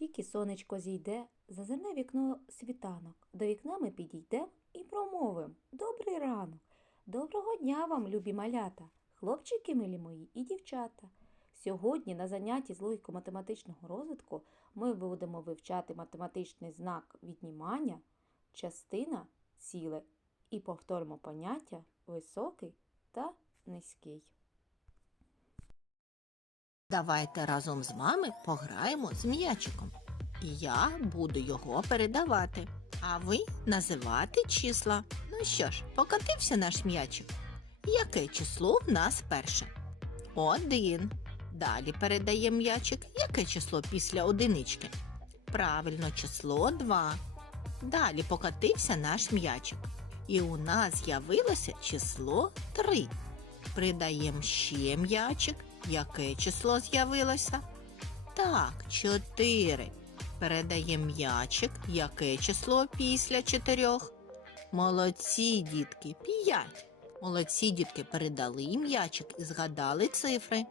Тільки сонечко зійде, зазирне вікно світанок. До вікна ми підійдем і промовим Добрий ранок. Доброго дня вам, любі малята, хлопчики милі мої і дівчата. Сьогодні на занятті з логіко-математичного розвитку ми будемо вивчати математичний знак віднімання, частина ціле і повторимо поняття високий та низький. Давайте разом з вами пограємо з м'ячиком. І я буду його передавати, а ви називати числа. Ну що ж, покатився наш м'ячик. Яке число в нас перше? Один. Далі передаємо м'ячик. Яке число після одинички? Правильно, число два. Далі покатився наш м'ячик. І у нас з'явилося число три. Придаємо ще м'ячик. Яке число з'явилося? Так, чотири. Передаємо м'ячик. Яке число після чотирьох? Молодці, дітки, п'ять. Молодці, дітки, передали м'ячик і згадали цифри.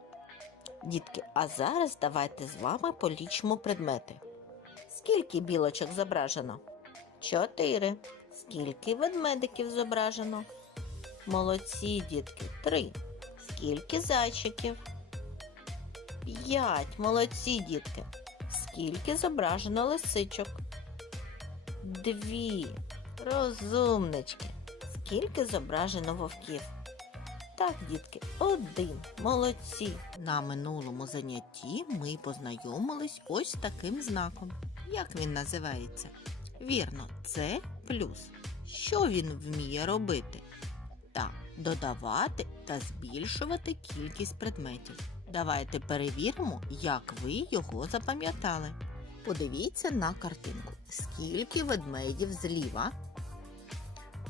Дітки, а зараз давайте з вами полічимо предмети. Скільки білочок зображено? Чотири. Скільки ведмедиків зображено? Молодці, дітки, три. Скільки зайчиків? П'ять. Молодці, дітки. Скільки зображено лисичок? Дві. Розумнички. Скільки зображено вовків? Так, дітки, один. Молодці. На минулому занятті ми познайомились ось таким знаком. Як він називається? Вірно, це плюс. Що він вміє робити? Так, додавати та збільшувати кількість предметів. Давайте перевіримо, як ви його запам'ятали. Подивіться на картинку. Скільки ведмедів зліва?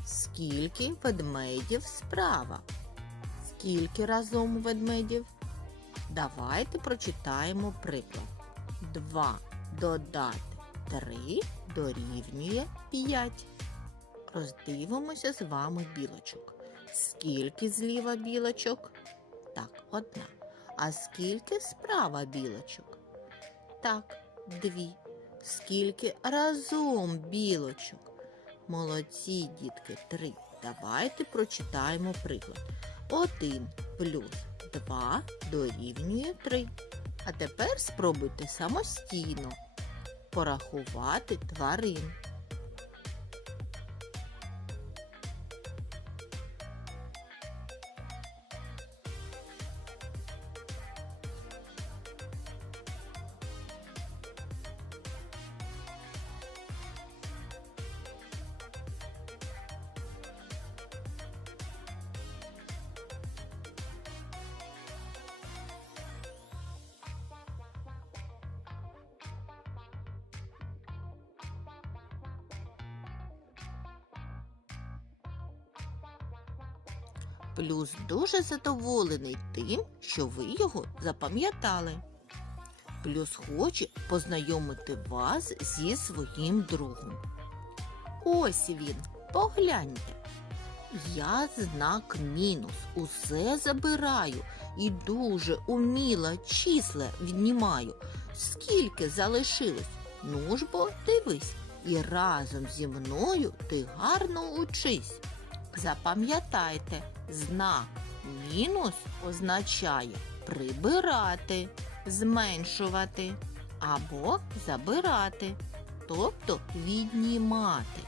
Скільки ведмедів справа? Скільки разом ведмедів? Давайте прочитаємо приклад. 2 додати 3 дорівнює 5. Роздивимося з вами білочок. Скільки зліва білочок? Так, одна. А скільки справа білочок? Так, дві. Скільки разом білочок? Молодці, дітки, три. Давайте прочитаємо приклад. Один плюс два дорівнює три. А тепер спробуйте самостійно порахувати тварин. Плюс дуже задоволений тим, що ви його запам'ятали. Плюс хоче познайомити вас зі своїм другом. Ось він, погляньте. Я знак мінус, усе забираю і дуже уміло числа віднімаю. Скільки залишилось? Ну ж бо дивись, і разом зі мною ти гарно учись. Запам'ятайте, знак мінус означає прибирати, зменшувати або забирати, тобто віднімати.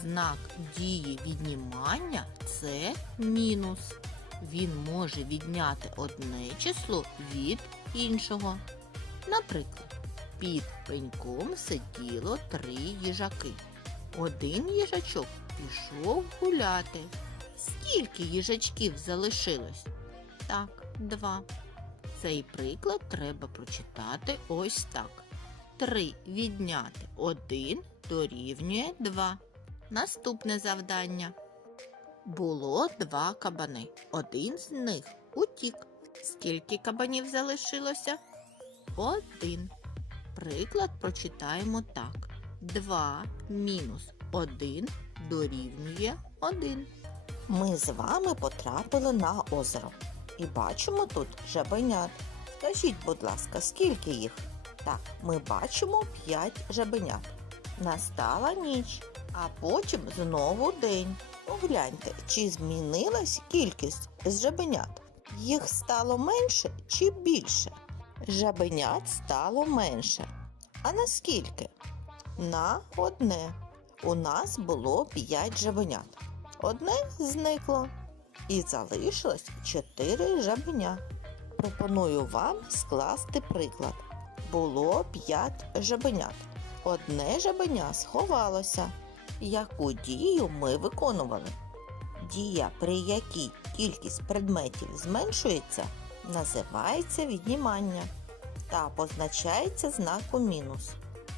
Знак дії віднімання це мінус. Він може відняти одне число від іншого. Наприклад, під пеньком сиділо три їжаки. Один їжачок пішов гуляти. Скільки їжачків залишилось? Так, два. Цей приклад треба прочитати ось так. Три відняти один дорівнює два. Наступне завдання. Було два кабани. Один з них утік. Скільки кабанів залишилося? Один. Приклад прочитаємо так. 2 мінус 1 дорівнює 1. Ми з вами потрапили на озеро і бачимо тут жабенят. Скажіть, будь ласка, скільки їх? Так, ми бачимо 5 жабенят. Настала ніч, а потім знову день. Погляньте, чи змінилась кількість жабенят? Їх стало менше чи більше? Жабенят стало менше. А наскільки? На одне. У нас було 5 жабенят. Одне зникло. І залишилось 4 жабеня. Пропоную вам скласти приклад. Було 5 жабенят. Одне жабеня сховалося. Яку дію ми виконували? Дія, при якій кількість предметів зменшується, називається віднімання та позначається знаком мінус.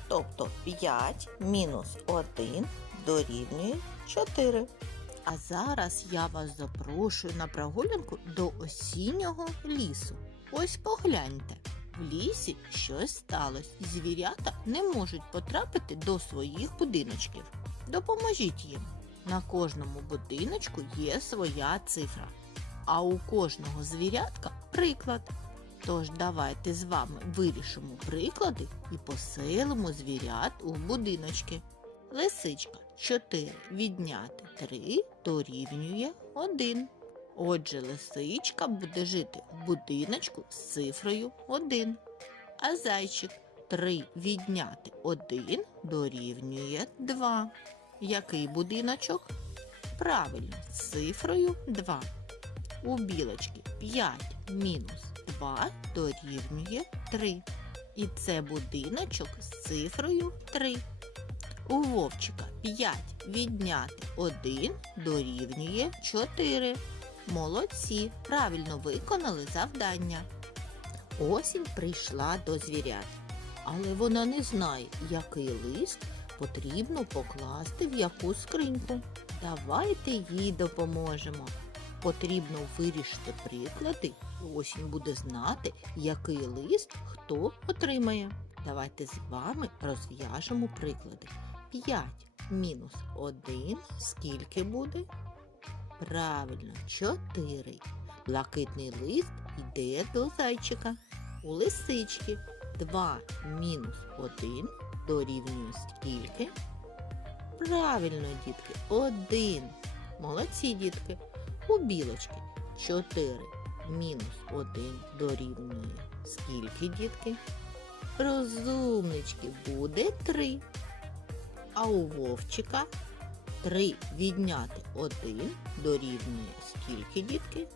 Тобто 5 мінус 1 дорівнює 4. А зараз я вас запрошую на прогулянку до осіннього лісу. Ось погляньте. В лісі щось сталося. Звірята не можуть потрапити до своїх будиночків. Допоможіть їм. На кожному будиночку є своя цифра, а у кожного звірятка приклад. Тож давайте з вами вирішимо приклади і поселимо звірят у будиночки. Лисичка 4 відняти 3 дорівнює 1. Отже, лисичка буде жити в будиночку з цифрою 1. А зайчик 3 відняти 1 дорівнює 2. Який будиночок? Правильно, з цифрою 2. У білочки 5 мінус 2 дорівнює 3. І це будиночок з цифрою 3. У вовчика 5 відняти 1 дорівнює 4. Молодці, правильно виконали завдання. Осінь прийшла до звірят, але вона не знає, який лист потрібно покласти в яку скриньку. Давайте їй допоможемо. Потрібно вирішити приклади, і осінь буде знати, який лист хто отримає. Давайте з вами розв'яжемо приклади. 5 мінус 1 скільки буде? Правильно, 4. Блакитний лист йде до зайчика. У лисички 2 мінус 1 дорівнює скільки? Правильно, дітки, 1. Молодці, дітки. У білочки 4 мінус 1 дорівнює скільки, дітки? Розумнички буде 3. А у вовчика 3 відняти 1 дорівнює скільки, дітки?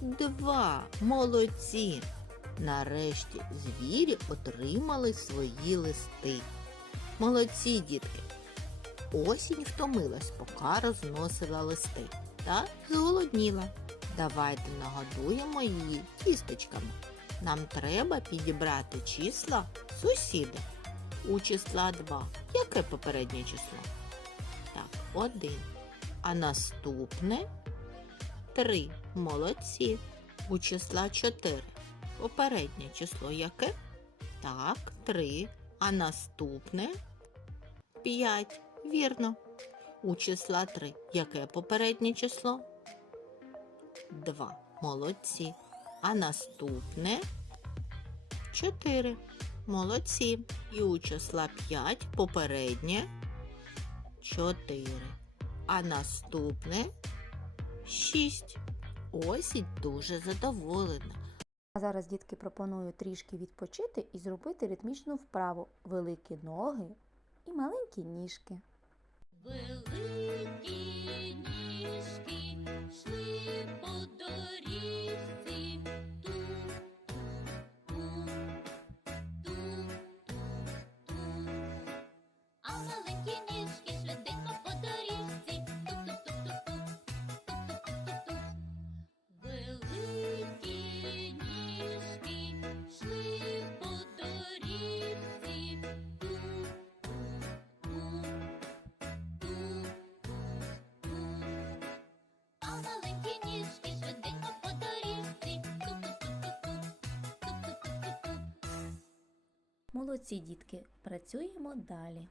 2. Молодці. Нарешті звірі отримали свої листи. Молодці, дітки. Осінь втомилась, поки розносила листи та зголодніла. Давайте нагодуємо її тістечками. Нам треба підібрати числа сусіда. У числа 2. Яке попереднє число? Так, 1. А наступне 3. Молодці. У числа 4. Попереднє число яке? Так, 3. А наступне 5. Вірно. У числа 3. Яке попереднє число? 2. Молодці. А наступне 4. Молодці. І у числа 5 попереднє 4. А наступне 6. Осінь дуже задоволена. А зараз дітки пропоную трішки відпочити і зробити ритмічну вправу великі ноги і маленькі ніжки. Великі ніжки шли по доріжці. Ту-ту-ту, ту-ту-ту. А маленькі ніжки Молодці дітки, працюємо далі.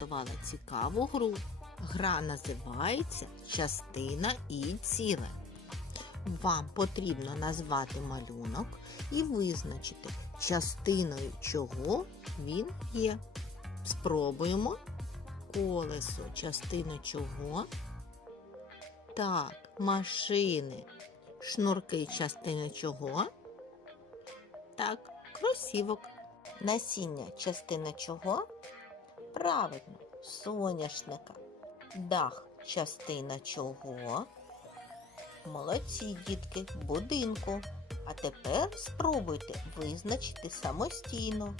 Готувала цікаву гру. Гра називається Частина і ціле. Вам потрібно назвати малюнок і визначити, частиною чого він є. Спробуємо. Колесо частина чого? Так, машини. Шнурки частина чого? Так, кросівок. Насіння частина чого? Правильно, соняшника. Дах частина чого? Молодці, дітки, будинку. А тепер спробуйте визначити самостійно.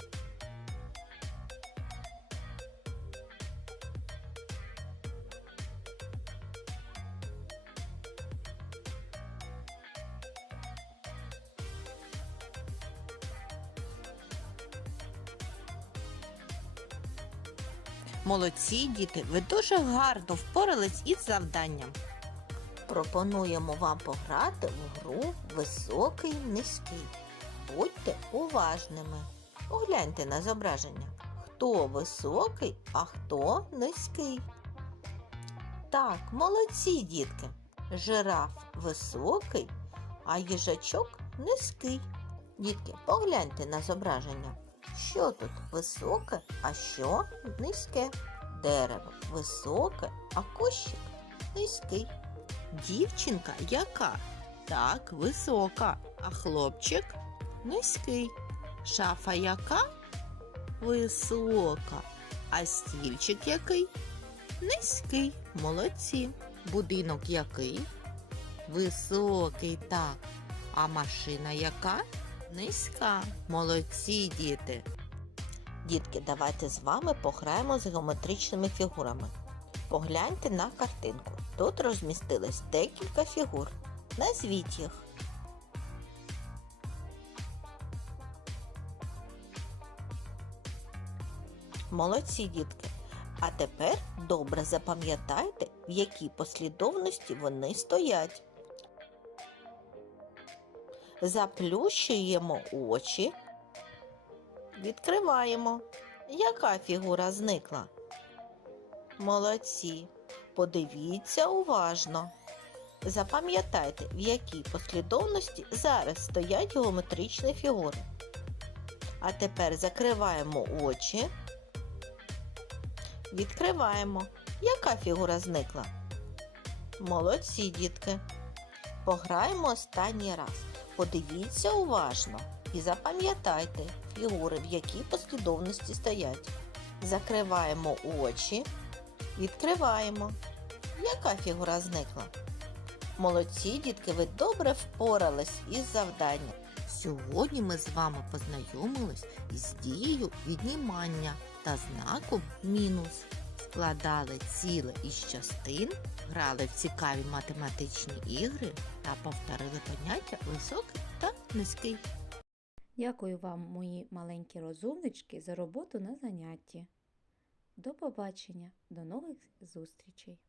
Молодці, діти, ви дуже гарно впорались із завданням. Пропонуємо вам пограти в гру високий низький. Будьте уважними. Погляньте на зображення. Хто високий, а хто низький. Так, молодці, дітки. Жираф високий, а їжачок низький. Дітки, погляньте на зображення. Що тут високе, а що низьке? Дерево високе, а кущик низький. Дівчинка яка? Так, висока, а хлопчик низький. Шафа яка? Висока. А стільчик який? Низький. Молодці. Будинок який? Високий, так. А машина яка? Низька. Молодці, діти. Дітки, давайте з вами пограємо з геометричними фігурами. Погляньте на картинку. Тут розмістилось декілька фігур. Назвіть їх. Молодці, дітки. А тепер добре запам'ятайте, в якій послідовності вони стоять. Заплющуємо очі. Відкриваємо. Яка фігура зникла? Молодці. Подивіться уважно. Запам'ятайте, в якій послідовності зараз стоять геометричні фігури. А тепер закриваємо очі. Відкриваємо. Яка фігура зникла? Молодці, дітки. Пограємо останній раз. Подивіться уважно і запам'ятайте фігури, в якій послідовності стоять. Закриваємо очі, відкриваємо. Яка фігура зникла? Молодці, дітки, ви добре впорались із завданням. Сьогодні ми з вами познайомились із дією віднімання та знаком мінус. Складали ціле із частин, грали в цікаві математичні ігри та повторили поняття високий та низький. Дякую вам, мої маленькі розумнички, за роботу на занятті. До побачення, до нових зустрічей!